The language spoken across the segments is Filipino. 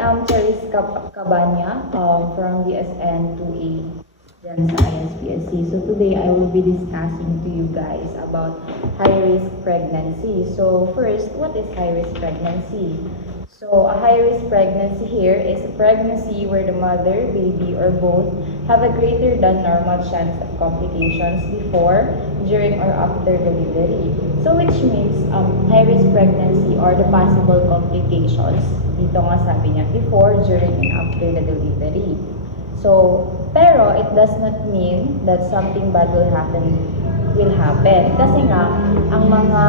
am Cherise Cabanya from DSN 2A dyan sa ISPSC. So today I will be discussing to you guys about high-risk pregnancy. So first, what is high-risk pregnancy? So a high-risk pregnancy here is a pregnancy where the mother, baby, or both have a greater than normal chance of complications before, during, or after delivery. So which means high-risk pregnancy or the possible complications, dito nga sabi niya, before, during, and after the delivery. So, pero it does not mean that something bad will happen. Kasi nga, ang mga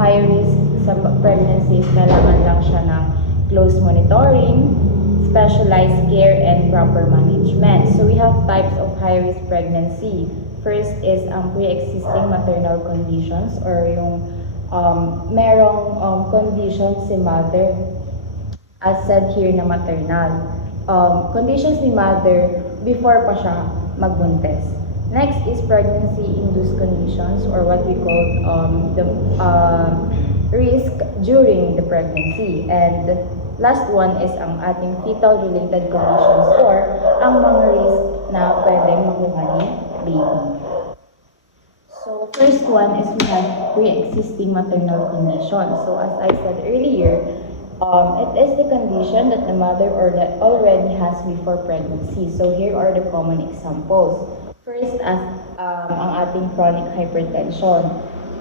high-risk sa pregnancies, kailangan lang siya ng close monitoring, specialized care, and proper management. So we have types of high-risk pregnancy. First is pre-existing maternal conditions or yung merong conditions si mother, as said here na maternal. Conditions ni mother before pa siya magbuntis. Next is pregnancy-induced conditions or what we call the risk during the pregnancy. And last one is ang ating fetal-related conditions or ang mga risk na pwedeng makuha ni baby. So first one is we have pre-existing maternal condition. So as I said earlier, it is the condition that the mother already has before pregnancy. So here are the common examples. First, as ang ating chronic hypertension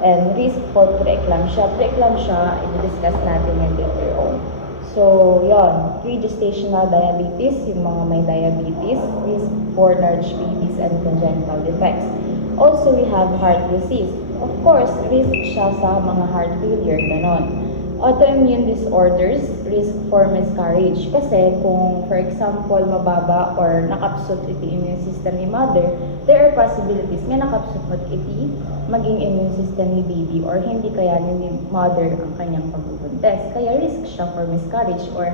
and risk for preeclampsia. Preeclampsia, i-discuss natin yan later on. So, yon, pre-gestational diabetes, yung mga may diabetes, risk for large babies and congenital defects. Also, we have heart disease. Of course, risk siya sa mga heart failure, ganon. Autoimmune disorders, risk for miscarriage. Kasi kung, for example, mababa or nakapsot iti immune system ni mother, there are possibilities nga nakapsot iti maging immune system ni baby or hindi kayanin ni mother ang kanyang pagbubuntis. Kaya risk siya for miscarriage or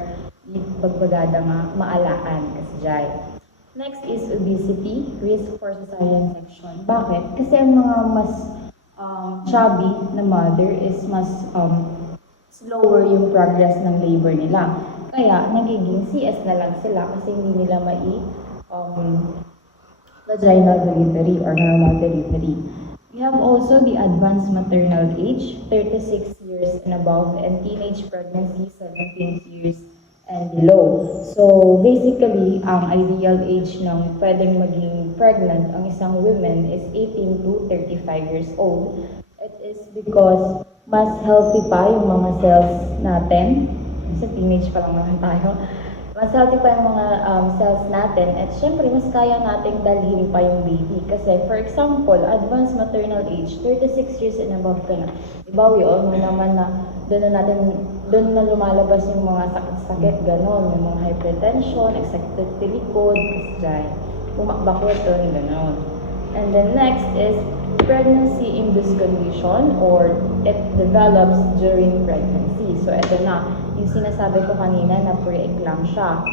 pagbagada nga maalaan kasi dyan. Next is obesity, risk for cesarean section. Bakit? Kasi ang mga mas chubby na mother is mas slower yung progress ng labor nila. Kaya, nagiging CS na lang sila kasi hindi nila vaginal delivery or normal delivery. We have also the advanced maternal age, 36 years and above, and teenage pregnancy, 17 years and below. So, basically, ang ideal age ng pwedeng maging pregnant ang isang woman is 18 to 35 years old. It is because mas healthy pa yung mga cells natin. Sa teenage pa lang naman tayo. Mas healthy pa yung mga cells natin. At syempre, mas kaya nating dalhin pa yung baby. Kasi, for example, advanced maternal age, 36 years and above ka na. Diba, we all know naman na doon na lumalabas yung mga sakit-sakit, ganon. Yung mga hypertension, executive likod, kasi pumakbakot doon, ganon. And then next is pregnancy-induced condition or it develops during pregnancy. So, ito na. Yung sinasabi ko kanina na pre-eclampsia.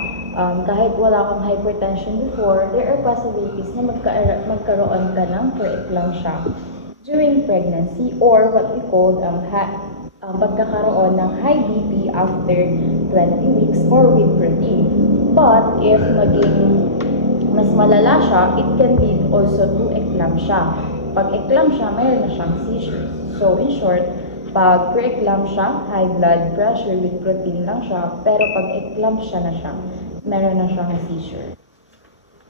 Kahit wala kang hypertension before, there are possibilities na magkaroon ka ng pre-eclampsia during pregnancy or what we call pagkakaroon ng high BP after 20 weeks or with protein. But if maging mas malala siya, it can lead also to eclampsia. Pag eclampsia, mayroon na siyang seizure. So, in short, pag pre-eclampsia, high blood pressure with protein lang siya, pero pag eclampsia na siya, meron na siyang seizure.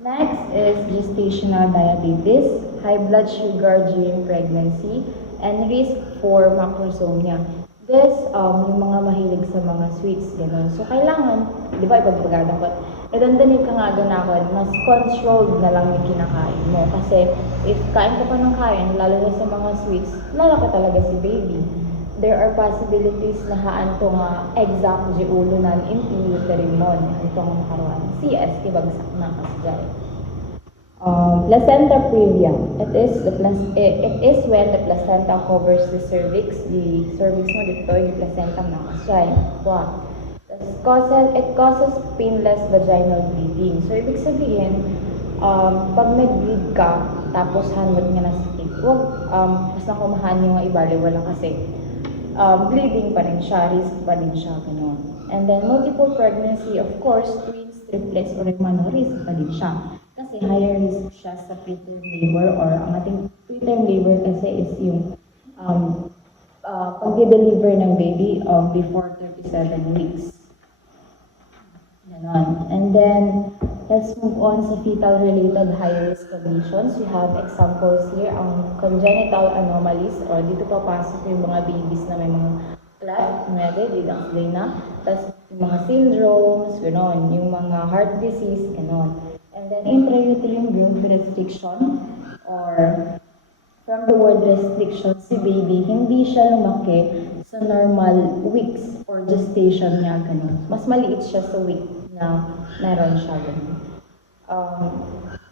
Next is gestational diabetes, high blood sugar during pregnancy, and risk for macrosomia. This, yung mga mahilig sa mga sweets, gano'n. So, kailangan, di ba, ipagpagadan ko, idandanig ka nga ganakon, mas controlled na lang yung kinakain mo. Kasi, if kain ka pa ng kain, lalo na sa mga sweets, lalaki talaga si baby. There are possibilities na haan to nga exact di ulo na inti uterine mon. Ito nga makaroon. CS, ibagsak na kasi placenta previa. It is when the placenta covers the cervix. The cervix mo dito, yung placenta na kasi. Wow. It causes painless vaginal bleeding. So, ibig sabihin, pag nag-bleed ka, tapos hanod nga na sakit, huwag, basta kumahan yung ibaliwala kasi bleeding pa rin siya, risk pa rin siya, gano'n. And then, multiple pregnancy, of course, twins, triplets, or ano, risk pa din siya. Kasi higher risk siya sa preterm labor, or ang ating preterm labor kasi is yung pag-deliver ng baby before 37 weeks. Ganon. And then, let's move on sa fetal-related high-risk conditions. We have examples here, ang congenital anomalies, or dito papasok yung mga babies na may mga cleft, didang na, tapos yung mga syndromes, ganon, yung mga heart disease, ganon. And then, intrauterine growth restriction, or from the word restriction, si baby, hindi siya lumaki sa normal weeks or gestation niya, ganun. Mas maliit siya sa week na meron siya, ganun.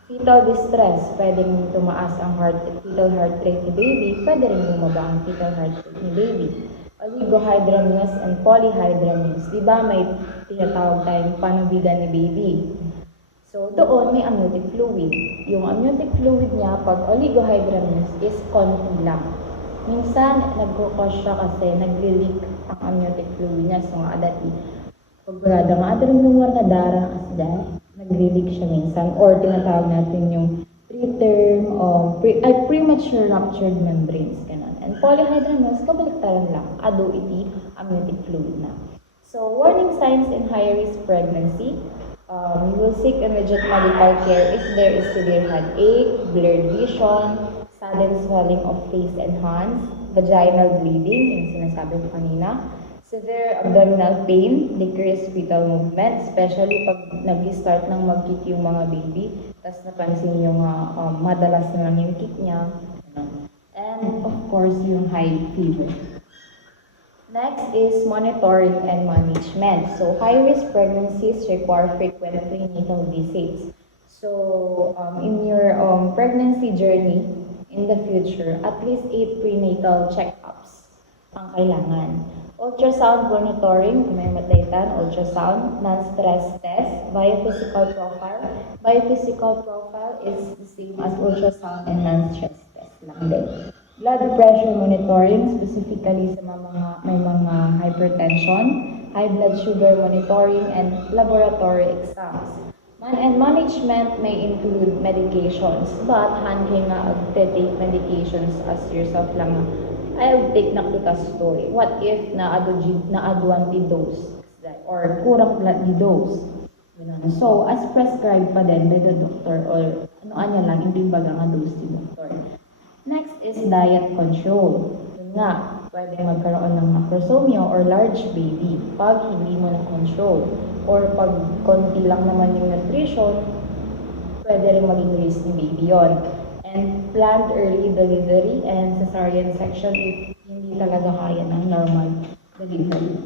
Fetal distress, pwedeng tumaas ang fetal heart rate ni baby, pwede rin bumaba ang fetal heart rate ni baby. Oligohydramnios and polyhydramnios, di ba may tinatawag tayong panubigan ni baby? So, doon may amniotic fluid. Yung amniotic fluid niya, pag oligohydramnios, is konti lang. Minsan, nagkukos siya kasi nagli-leak ang amniotic fluid niya. So, nga dati, pag wala nga rin lumar na dara kasi dahil, nagli-leak siya minsan. Or tinatawag natin yung preterm, premature ruptured membranes, ganun. And polyhydramnios, kabaliktaran lang. Ado iti amniotic fluid na. So, warning signs in high-risk pregnancy. You will seek immediate medical care if there is severe headache, blurred vision, sudden swelling of face and hands, vaginal bleeding, yung sinasabi ko kanina, severe abdominal pain, decreased fetal movement, especially pag nag-start ng mag-kick yung mga baby, tapos napansin yung madalas na lang yung kick niya, and of course yung high fever. Next is monitoring and management. So, high-risk pregnancies require frequent prenatal visits. So, in your pregnancy journey, in the future, at least 8 prenatal check-ups ang kailangan. Ultrasound monitoring, may mataytan, ultrasound, non-stress test, biophysical profile. Biophysical profile is the same as ultrasound and non-stress test lang din. Blood pressure monitoring, specifically sa may mga hypertension, high blood sugar monitoring, and laboratory exams. And management may include medications, but handling nga take medications as yourself lang. I'll take na kita story. What if na-adwan di dose? Or kurang pala di dose? So, as prescribed pa din by the doctor, or ano lang, hindi baga nga dose di doctor. Next is diet control. Yun nga, pwede magkaroon ng macrosomia or large baby pag hindi mo na-control. Or pag konti lang naman yung nutrition, pwede rin maging risk ni baby yun. And planned early delivery and cesarean section if hindi talaga kaya ng normal delivery.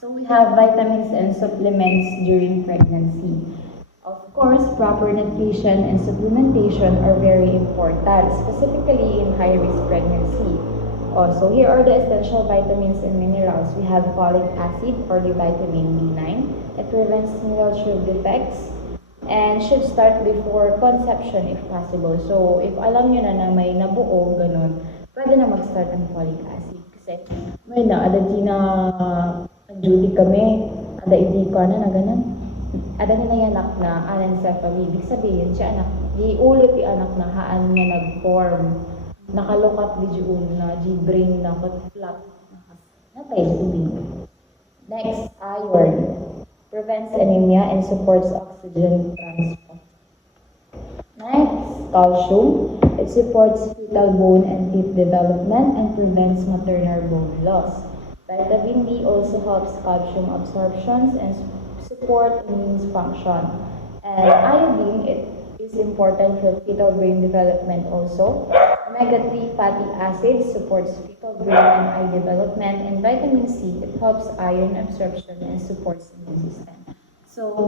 So we have vitamins and supplements during pregnancy. Of course, proper nutrition and supplementation are very important, specifically in high-risk pregnancy. So here are the essential vitamins and minerals. We have folic acid, or the vitamin B9. It prevents mineral tube defects and should start before conception if possible. So if alam nyo na may nabuo, ganun, pwede na mag-start ng folic acid. Kasi may ada di na duty kami, ada hindi ko na ganun. Ada na anak na anencephaly, ibig sabihin siya anak, iulot yung anak na haan nga nag-form, nakalukat di na, brain na, flat, natay subing. Next, iron. Prevents anemia and supports oxygen transport. Next, calcium. It supports fetal bone and teeth development and prevents maternal bone loss. Vitamin D also helps calcium absorptions and support immune function. And iodine, it is important for fetal brain development also. Omega-3 fatty acids supports fetal brain and eye development. And vitamin C, it helps iron absorption and supports immune system. So,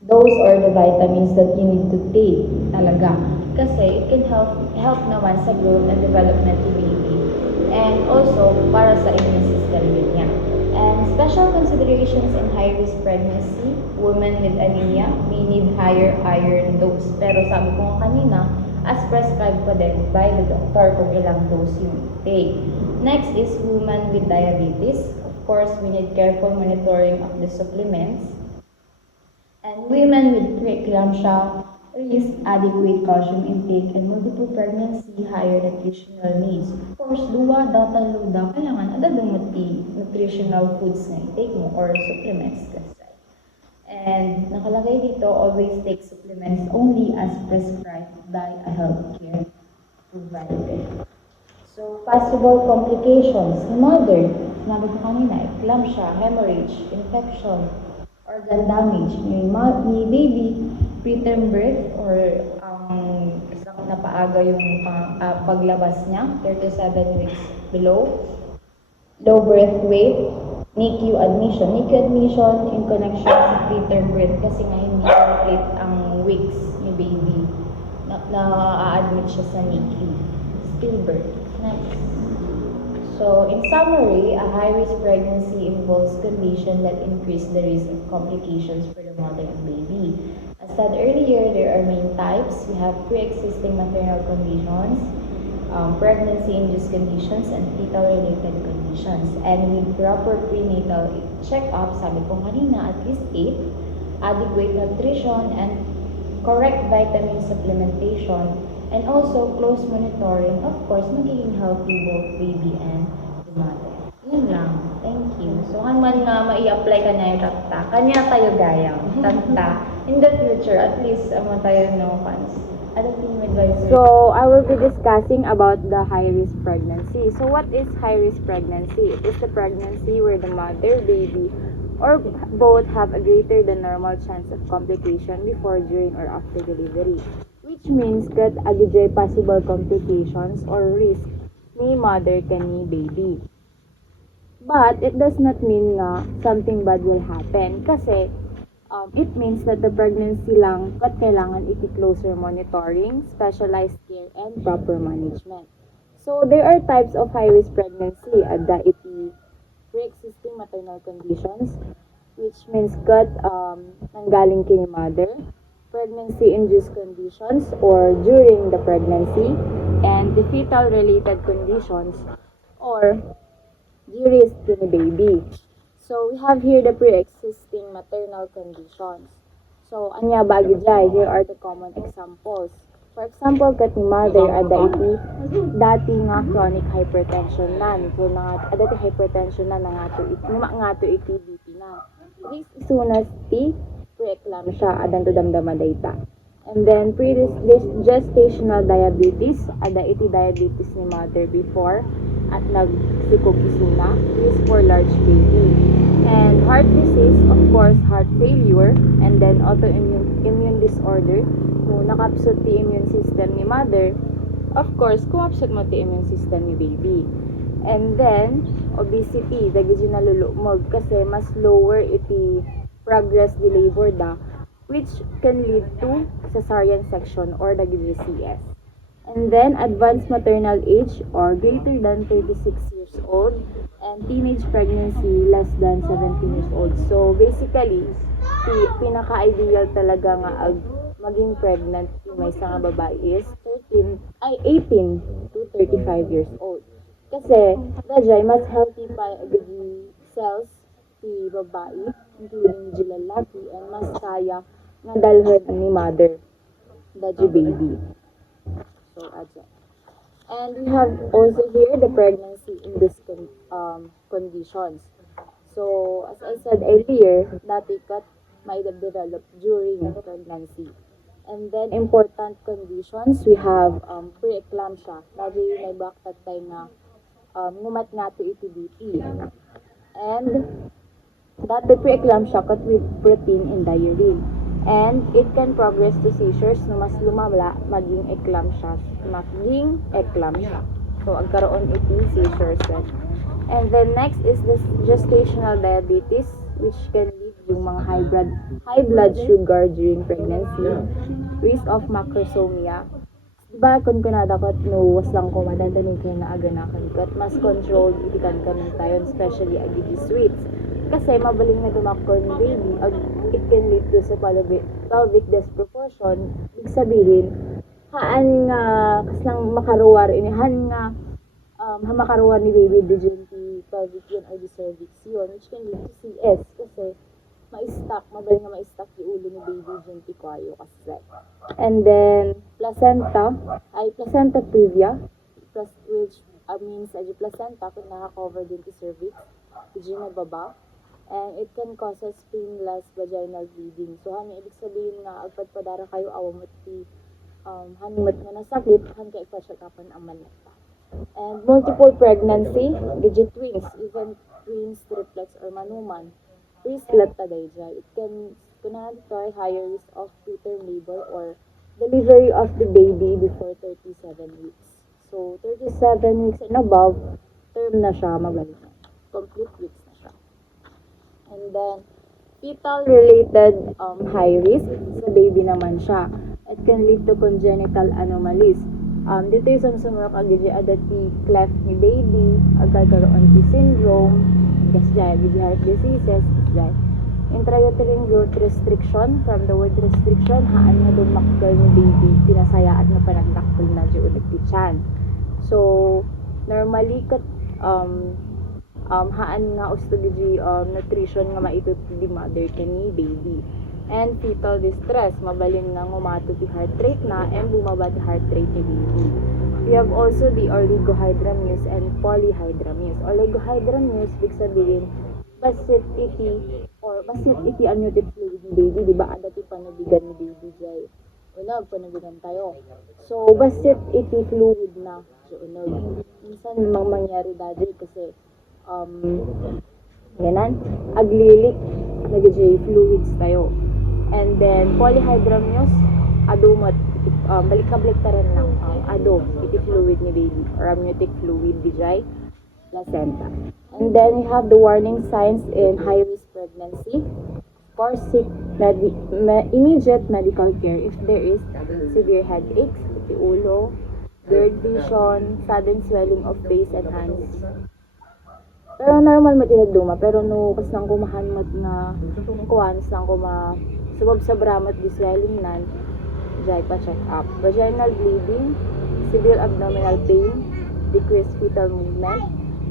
those are the vitamins that you need to take talaga. Kasi it can help naman sa growth and development of baby. And also, para sa immune system din niya. And special considerations in high-risk pregnancy, women with anemia may need higher iron dose. Pero sabi ko nga kanina, as prescribed pa din by the doctor kung ilang dose yung take. Next is women with diabetes. Of course, we need careful monitoring of the supplements. And women with preeclampsia risk adequate calcium intake and multiple pregnancy, higher nutritional needs. Of course, duwa, talo, kailangan ada dumuti nutritional foods na intake mo or supplements kasi. And nakalagay dito, always take supplements only as prescribed by a healthcare provider. So, possible complications ni mother, sinabi ko kanina, eclampsia, hemorrhage, infection, organ damage ni baby, preterm birth or isang napaaga yung paglabas niya, 37 weeks below, low birth weight, NICU admission. NICU admission in connection sa preterm birth kasi nga hindi complete ang weeks ni baby na-admit siya sa NICU. Stillbirth. Next. So, in summary, a high-risk pregnancy involves conditions that increase the risk of complications for the mother and baby. As said earlier, there are main types. We have pre-existing maternal conditions, pregnancy-induced conditions, and fetal-related conditions. And with proper prenatal check-up, sabi ko kanina, at least 8, adequate nutrition and correct vitamin supplementation, and also close monitoring, of course, magiging healthy both baby and the mother. Yun lang. Thank you. So, man nga mai-apply ka na yung tatta, kanya tayo gayang tatta. In the future, at least, tayo no cons. So, I will be discussing about the high-risk pregnancy. So, what is high-risk pregnancy? It is the pregnancy where the mother, baby, or both have a greater than normal chance of complication before, during, or after delivery. Which means that agay possible complications or risk ni mother kani baby. But it does not mean nga something bad will happen kasi it means that the pregnancy lang kailangan iti closer monitoring, specialized care, and proper management. So there are types of high-risk pregnancy. Ada iti pre-existing maternal conditions, which means nanggaling kini mother, pregnancy-induced conditions or during the pregnancy, and the fetal-related conditions or during the baby. So, we have here the pre-existing maternal conditions. So, anya bagi jay, here are the common examples. For example, kat ni mother, ada iti dati nga chronic hypertension na. So, ada iti hypertension na nga to iti BP na. This is soon as the preeclampsia, adan to damdama data. And then, gestational diabetes, ada iti diabetes ni mother before at nagsikog isuna, is for large baby. And heart disease, of course, heart failure, and then autoimmune disorder, no nakapsot ti immune system ni mother, of course, kumapsot mo ti immune system ni baby. And then, obesity, dagiti nalulumog kasi mas lower iti progress di labor da, which can lead to cesarean section or dagiti CS. And then, advanced maternal age or greater than 36 years old, and teenage pregnancy less than 17 years old. So, basically, pinaka-ideal talaga nga maging pregnant may isang babae is 18 to 35 years old. Kasi, dajay, mas healthy pa the cells si babae, including the lalaki, and mas kaya nga dalhan ni mother, dajay baby. So, and we have also here the pregnancy in these conditions. So, as I said earlier, dati kat may develop during pregnancy. And then, important conditions, we have preeclampsia. Dati may baktat tayo na ngumat nga to iti BP. And dati preeclampsia kat with protein in the urine. And it can progress to seizures no mas lumala maging eclampsia. So, agkaroon iti seizures. And then next is this gestational diabetes, which can lead yung mga high blood sugar during pregnancy, risk of macrosomia. Diba, kung kunada kat no, was lang ko, madadaling kayo na aganakan kat, mas controlled itikan kami tayo, especially agidi sweets. Kasi mabaling na tumakon baby, it can lead to sa pelvic disproportion. Ibig sabihin, haan nga, kaslang makaruwar, inihan nga hamakaruan ni baby dignity, pelvic yun or the cervix yun, which can lead to CS kasi ma-stuck, mabali nga ma-stuck yung ulo ni baby dignity kwayo kasi. And then, placenta previa, plus which means the placenta kung naka-cover din to cervix, yung baba, and it can causes painless vaginal bleeding. So, hani, ibig sabihin nga, agpadpadara kayo, awamot ti, hanimot nga nasakit, han kay ipasakapan ang manata. And multiple pregnancy, digit twins, even twins, triplets, or manuman, risk lata dayjay. It can kunahadtoy higher risk of preterm labor or delivery of the baby before 37 weeks. So, 37 weeks and above, term na siya, mabalik na. Complete weeks na siya. And then, fetal-related high risk sa baby naman siya. It can lead to congenital anomalies. Dito yung sumurok agad adati cleft ni baby, agkakaroon ti syndrome, kasjay, with heart diseases, kasjay. Intrauterine growth restriction, from the word restriction, haan nga dumakgal ni baby, tinasayaan na panagdakkel na di ulit ti tiyan. So, normally, haan nga gusto di nutrition nga maitut di mother kani baby. And fetal distress, mabalin nga ngumato ti heart rate na and bumaba ti heart rate ni baby. We have also the oligohydramnios and polyhydramnios. Oligohydramnios, big sabihin, basit iti amniotic fluid ni baby, di ba? Ada ti panubigan ni baby jay. Unog, panubigan tayo. So, basit iti fluid na, so unog. Minsan mang mangyari dadi kasi, ganan, aglilik, nag-jay fluids tayo. And then, polyhydramnios, adumot, balik-kabalik ta rin lang, ado, iti fluid ni baby, or amniotic fluid, di jay, placenta. And then, we have the warning signs in high-risk pregnancy. Of course, seek immediate medical care if there is severe headaches, iti ulo, blurred vision, sudden swelling of face and hands. Pero normal mo tinagduma, pero no, kas nang kumahanmat na kuwanis lang subab sa bramat di swelling nan, jay pa check up. Vaginal bleeding, severe abdominal pain, decreased fetal movement,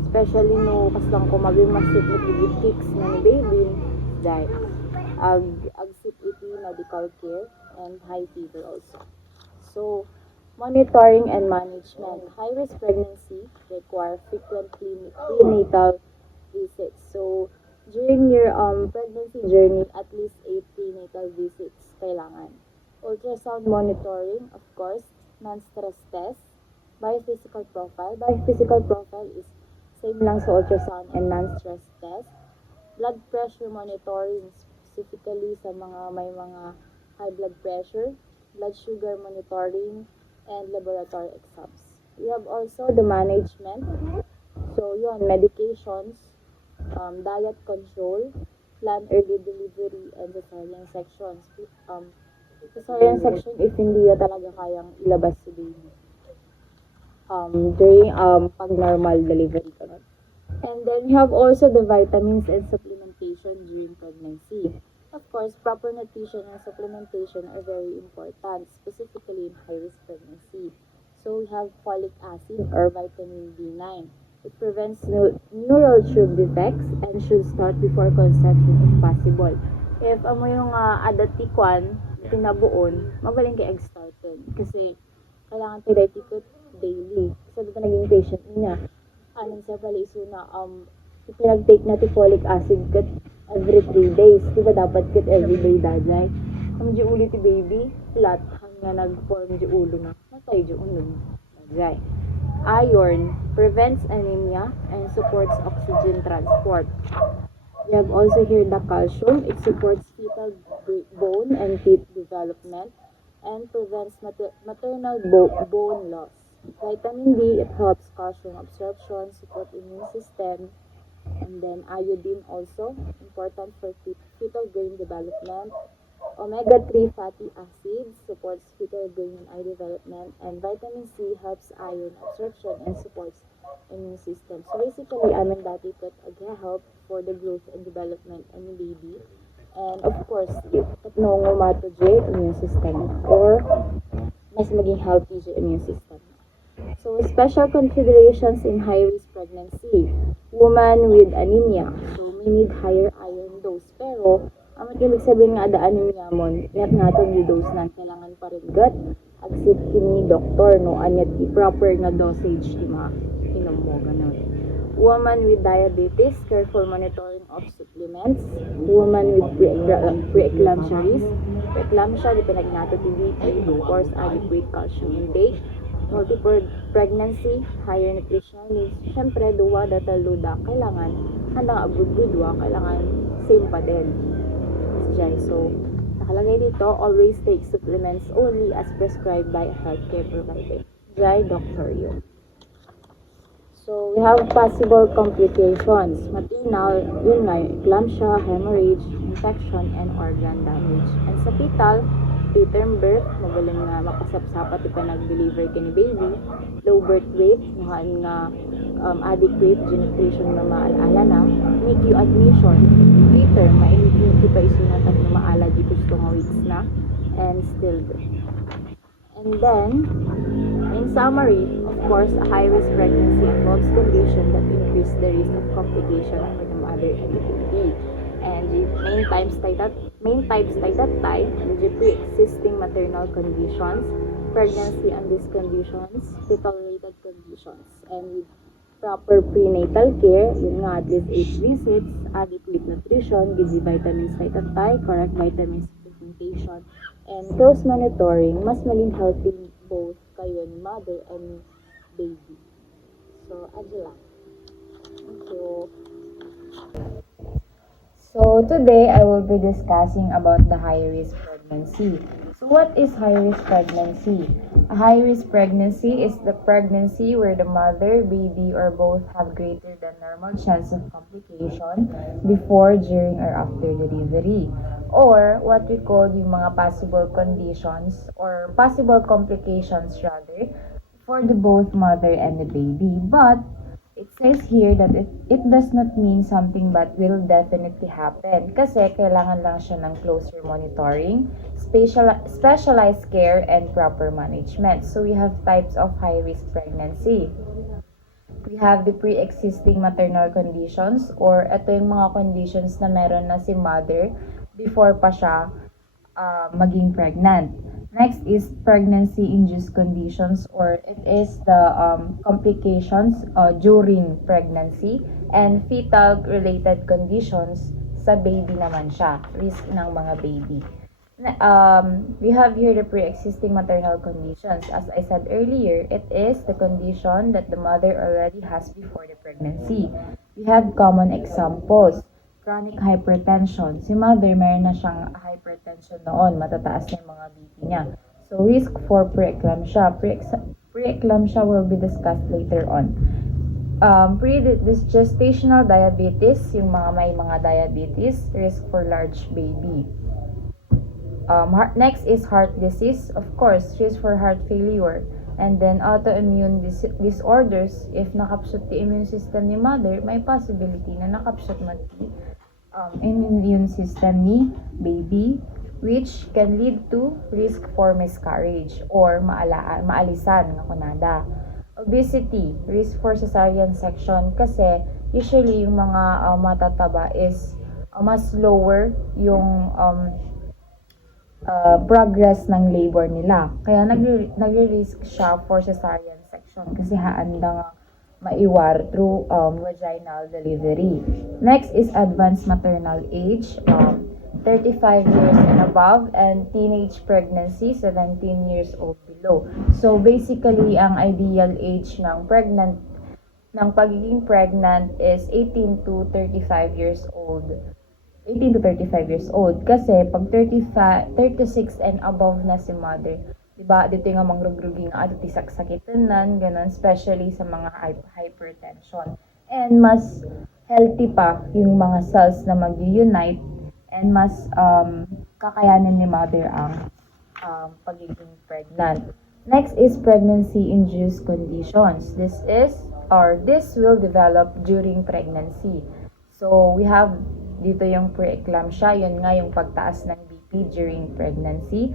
especially no kas lang masit mo kicks na ni baby, jay ag-seek iti medical care and high fever also. So, monitoring and management. High-risk pregnancy require frequent prenatal visits. So, during your pregnancy journey, at least 8 prenatal visits kailangan. Ultrasound monitoring, of course, non-stress test, biophysical profile. Biophysical profile is same lang sa ultrasound and non-stress test. Blood pressure monitoring, specifically sa may mga high blood pressure, blood sugar monitoring, and laboratory exams. We have also the management. So, yun, medications, diet control, plan early delivery, and cesarean sections. Cesarean section if hindi na talaga kayang ilabas si baby. During pag normal delivery ka nun. And then we have also the vitamins and supplementation during pregnancy. Of course, proper nutrition and supplementation are very important, specifically in high-risk pregnancy. So we have folic acid or vitamin B9. It prevents neural tube defects and should start before conception if possible. If amo yung adatikwan, tinabuon, mabaling kay egg started. Kasi kailangan tikot daily. Sabi ko naging patient niya. Anong sa pala iso na pinag-take na folic acid kat every 3 days. Diba dapat kat every day dajay. Ang di ulit baby, flat hanggang nag-form di ulo na. Matay di unog dajay. Iron prevents anemia and supports oxygen transport. We have also here the calcium. It supports fetal bone and teeth development and prevents maternal bone loss. Vitamin D, it helps calcium absorption, support immune system, and then iodine also, important for fetal brain development. Omega-3 fatty acids supports fetal brain and eye development, and vitamin C helps iron absorption and supports immune system. So basically, amin dati kat ag-help for the growth and development of the baby. And of course, kat nangumato immune system or mas maging healthy sa immune system. So, special considerations in high-risk pregnancy. Woman with anemia. So, may need higher iron dose. Pero, ang ibig sabihin nga ada anemia mo, ingat nga itong dose na kailangan pa rin gat. Agsit kini doktor, no, anyat proper nga dosage di mga inom mo, ganun. Woman with diabetes, careful monitoring of supplements. Woman with preeclampsia risk. Preeclampsia, di pinagnato TBT, of course, adequate calcium intake. Multiple pregnancy, higher nutrition needs. Siyempre, duwa, dataluda, kailangan, handang abud-budwa, kailangan same pa din. So, nakalagay dito, always take supplements only as prescribed by a healthcare provider. Jai, Dr. Yo. So, we have possible complications. Maternal, yun nga, eclampsia, hemorrhage, infection, and organ damage. And sa fetal, preterm birth, magaling nga makasapsapat ipa nag-deliver ka ni baby. Low birth weight, muhaan nga adequate nutrition na maalala na. NICU admission, preterm, mainit pa isunat at na maala di gusto nga weeks na. And stillbirth. And then, in summary, of course, a high-risk pregnancy involves conditions that increase the risk of complication for the mother and the baby. And the main types tayo tatay, the pre-existing maternal conditions, pregnancy and these conditions, fetal-related conditions, and with proper prenatal care, yun nga at least 8 visits, adequate nutrition, gives you vitamins tayo tatay, correct vitamin supplementation, and close monitoring, mas maging healthy both kayo and mother and baby. So, adyo lang. Thank you. So today I will be discussing about the high-risk pregnancy. So what is high-risk pregnancy? A high-risk pregnancy is the pregnancy where the mother, baby, or both have greater than normal chance of complication before, during, or after delivery. Or what we call yung mga possible conditions or possible complications rather for the both mother and the baby. But it says here that it does not mean something but will definitely happen kasi kailangan lang siya ng closer monitoring, specialized care, and proper management. So we have types of high-risk pregnancy. We have the pre-existing maternal conditions or ito yung mga conditions na meron na si mother before pa siya maging pregnant. Next is pregnancy-induced conditions or it is the complications during pregnancy and fetal-related conditions sa baby naman siya, risk ng mga baby. We have here the pre-existing maternal conditions. As I said earlier, it is the condition that the mother already has before the pregnancy. We have common examples. Chronic hypertension. Si mother, meron na siyang hypertension noon. Matataas na yung mga BP niya. So, risk for preeclampsia. Preeclampsia will be discussed later on. Gestational diabetes, yung mga may mga diabetes, risk for large baby. Next is heart disease. Of course, risk for heart failure. And then autoimmune disorders. If nakapsut the immune system ni mother, may possibility na nakapsut man immune system ni baby, which can lead to risk for miscarriage or maalisan nga kunada. Obesity, risk for cesarean section kasi usually yung mga matataba is mas lower yung progress ng labor nila. Kaya nagre-risk siya for cesarean section kasi haanda nga maiwar through vaginal delivery. Next is advanced maternal age, 35 years and above, and teenage pregnancy, 17 years old below. So basically, ang ideal age ng pagiging pregnant is 18 to 35 years old. 18 to 35 years old. Kasi pag 36 and above na si mother, diba, dito yung mangrugrugi nga at saksakitan nan, ganun, especially sa mga hypertension. And mas healthy pa yung mga cells na mag-unite and mas kakayanin ni mother ang pagiging pregnant. Next is pregnancy-induced conditions. This will develop during pregnancy. So, we have dito yung preeclampsia, yun nga yung pagtaas ng BP during pregnancy.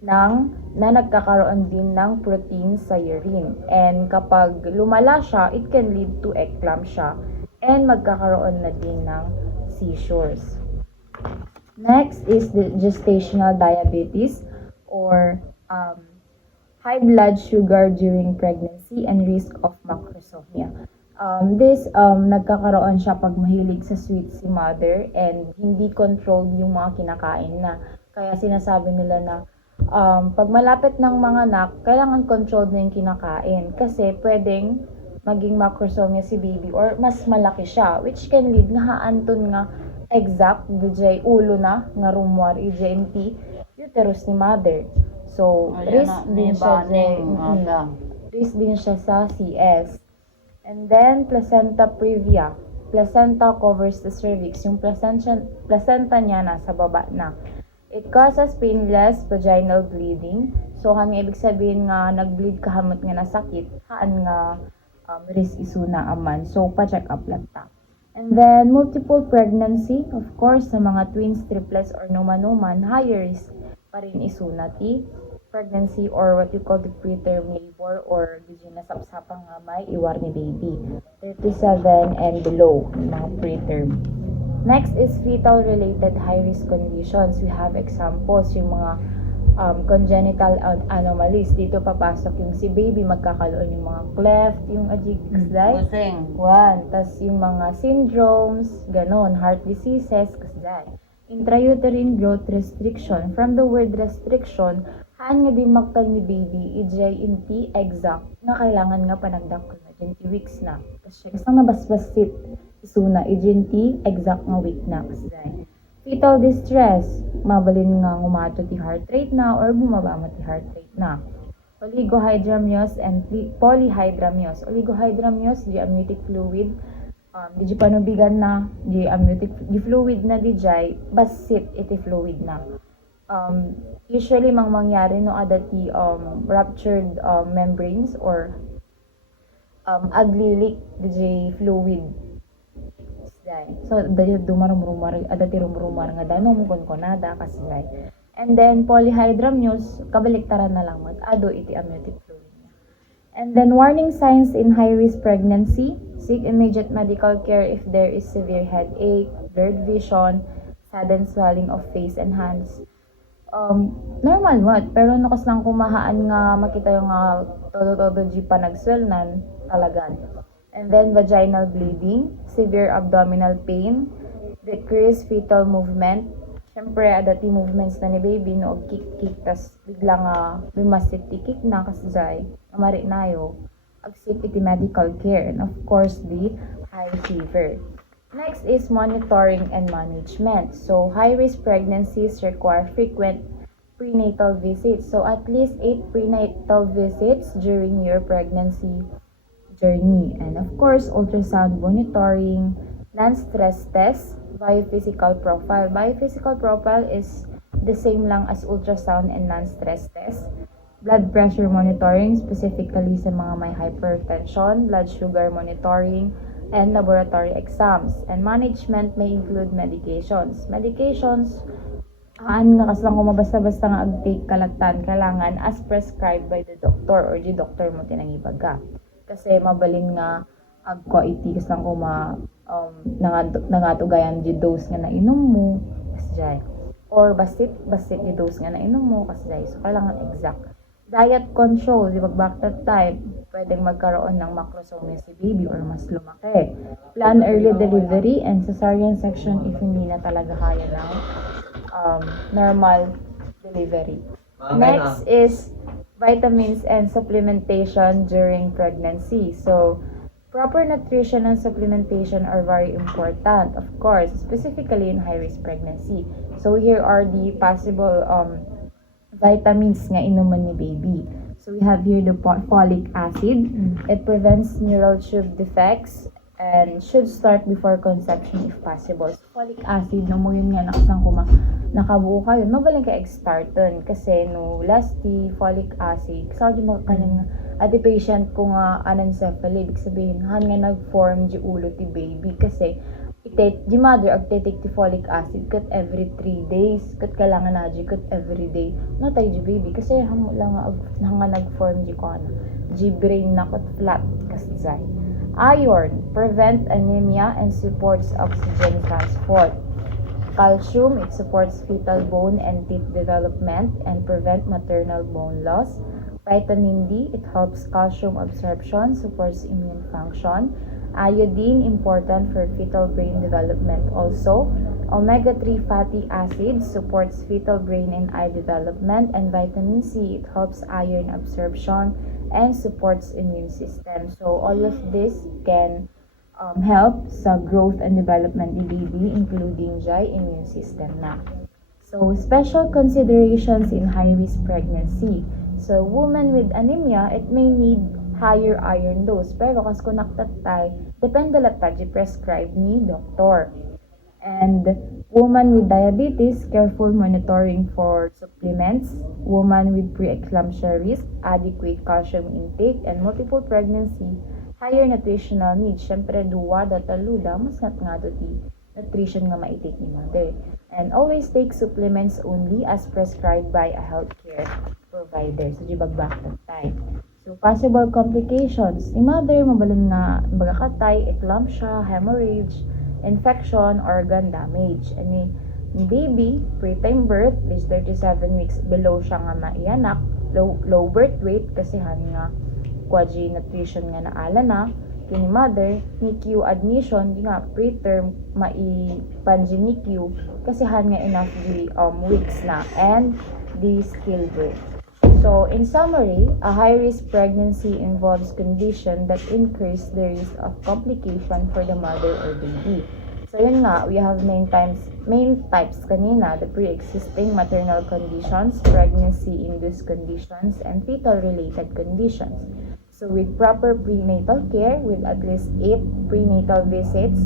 na nagkakaroon din ng protein sa urine. And kapag lumala siya, it can lead to eclampsia and magkakaroon na din ng seizures. Next is the gestational diabetes or high blood sugar during pregnancy and risk of macrosomia. Nagkakaroon siya pag mahilig sa sweet si mother and hindi controlled yung mga kinakain na. Kaya sinasabi nila na pag malapit ng mga anak, kailangan controlled na yung kinakain. Kasi pwedeng maging macrosomia si baby or mas malaki siya, which can lead nga haanton nga exact DJ ulo na nga rumor EJNT uterus ni mother. So, risk din siya risk din siya sa CS. And then, placenta previa. Placenta covers the cervix. Yung placenta niya nasa baba na. It causes painless vaginal bleeding. So, kami ibig sabihin nga, nag-bleed kahamot nga nasakit, haan nga risk isuna aman. So, pa-check up lang ta. And then, multiple pregnancy. Of course, sa mga twins, triplets, or numan-numan, higher risk pa rin isuna ti pregnancy or what you call the preterm labor or di nasapsapang nga may iwar ni baby. 37 and below, mga preterm. Next is fetal-related high-risk conditions. We have examples, yung mga congenital anomalies. Dito papasok yung si baby, magkakaroon yung mga cleft, yung kasday. Tas yung mga syndromes, ganon, heart diseases, kasday. Intrauterine growth restriction. From the word restriction, haan nga din maktal ni baby, EJNT exact, nga kailangan nga panagdakol na 20 weeks na. Kasi kasang nabasbasit, isuna, EJNT exact nga week na. Kasday. Fetal distress, mabalin nga ngumato ti heart rate na or bumaba mo ti heart rate na. Oligohydramnios and polyhydramnios. Oligohydramnios, di amniotic fluid, di panubigan na, di amniotic, di fluid na di jay, basit iti fluid na. Usually mangyari no adati ruptured membranes or aglilik di fluid. So, dahil dumarumrumar, adati rumrumar nga danong konkonada kasi dahil. And then, polyhydramnios, kabaliktaran na lang ado iti amniotic fluid niya. And then, warning signs in high-risk pregnancy. Seek immediate medical care if there is severe headache, blurred vision, sudden swelling of face and hands. Normal pero nakas lang kumahaan nga makita yung todo-todo di pa nagswelnan talaga. And then vaginal bleeding, severe abdominal pain, decreased fetal movement. Siyempre, adati movements na ni baby no kick tas bigla nga bimasit kick na kasjay, amari nayo, agsip iti medical care and of course the high fever. Next is monitoring and management. So, high-risk pregnancies require frequent prenatal visits. So, at least 8 prenatal visits during your pregnancy journey. And of course, ultrasound monitoring, non-stress test, biophysical profile. Biophysical profile is the same lang as ultrasound and non-stress test. Blood pressure monitoring, specifically sa mga may hypertension, blood sugar monitoring, and laboratory exams. And management may include medications. Medications, nga kaslang kung mabasta-basta nga ag-take kalagtan, kailangan as prescribed by the doctor or di doctor mo tinangibag ka. Kasi mabalin nga agko iti kaslang kung nangatugayan di dose nga nainom mo, kasjay. Or basit di dose nga nainom mo, kasjay. So, kailangan exact. Diet control, di bagbaktat type, pwedeng magkaroon ng macrosomia si baby or mas lumaki. Plan early delivery and cesarean section if hindi na talaga kaya ng normal delivery. Next is vitamins and supplementation during pregnancy. So, proper nutrition and supplementation are very important, of course, specifically in high-risk pregnancy. So, here are the possible vitamins nga inuman ni baby. So we have here the folic acid. It prevents neural tube defects and should start before conception if possible. So, folic acid, no mo yun nga nakasang nakabuo ka yun, mabaling ka starton kasi no last the folic acid, sa di mo kanang ati patient ko nga anencephaly, ibig sabihin han nga nag-form di ulo ti baby kasi the mother take the folic acid cut every 3 days. Cut kailangan na cut every day. No tayo di baby kasi hamo lang nga nag-form di ko brain na cut flat kasjay. Iron prevent anemia and supports oxygen transport. Calcium, it supports fetal bone and teeth development and prevent maternal bone loss. Vitamin D, it helps calcium absorption, supports immune function. Iodine, important for fetal brain development also. Omega-3 fatty acids supports fetal brain and eye development. And vitamin C, it helps iron absorption and supports immune system. So all of this can help sa growth and development ni baby, including dry immune system na. So, special considerations in high-risk pregnancy. So, women with anemia, it may need higher iron dose. Pero kas kung naktatay, depende lang ta prescribe ni doktor. And woman with diabetes, careful monitoring for supplements. Woman with preeclampsia risk, adequate calcium intake, and multiple pregnancy, higher nutritional needs. Syempre, duwa, dataluda, mas nga ti nutrition nga ma-take ni mother. And always take supplements only as prescribed by a healthcare provider. So, di bagbak tay. So, possible complications. Ni mother, mabalin nga bagakatay, eclampsia, hemorrhage, infection, organ damage. And ni baby, preterm birth, is 37 weeks below siya nga maianak, low birth weight, kasi nga quadri nutrition nga naala na, kini mother, NICU admission, di nga preterm, maipanji NICU, kasi nga enough the weeks na, and the stillbirth. So, in summary, a high-risk pregnancy involves condition that increase the risk of complication for the mother or baby. So, yun nga, we have main types kanina, the pre-existing maternal conditions, pregnancy-induced conditions, and fetal-related conditions. So, with proper prenatal care, with at least 8 prenatal visits,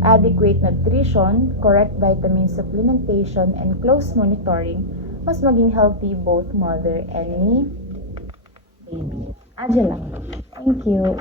adequate nutrition, correct vitamin supplementation, and close monitoring, mas maging healthy both mother and baby. Adya lang. Thank you.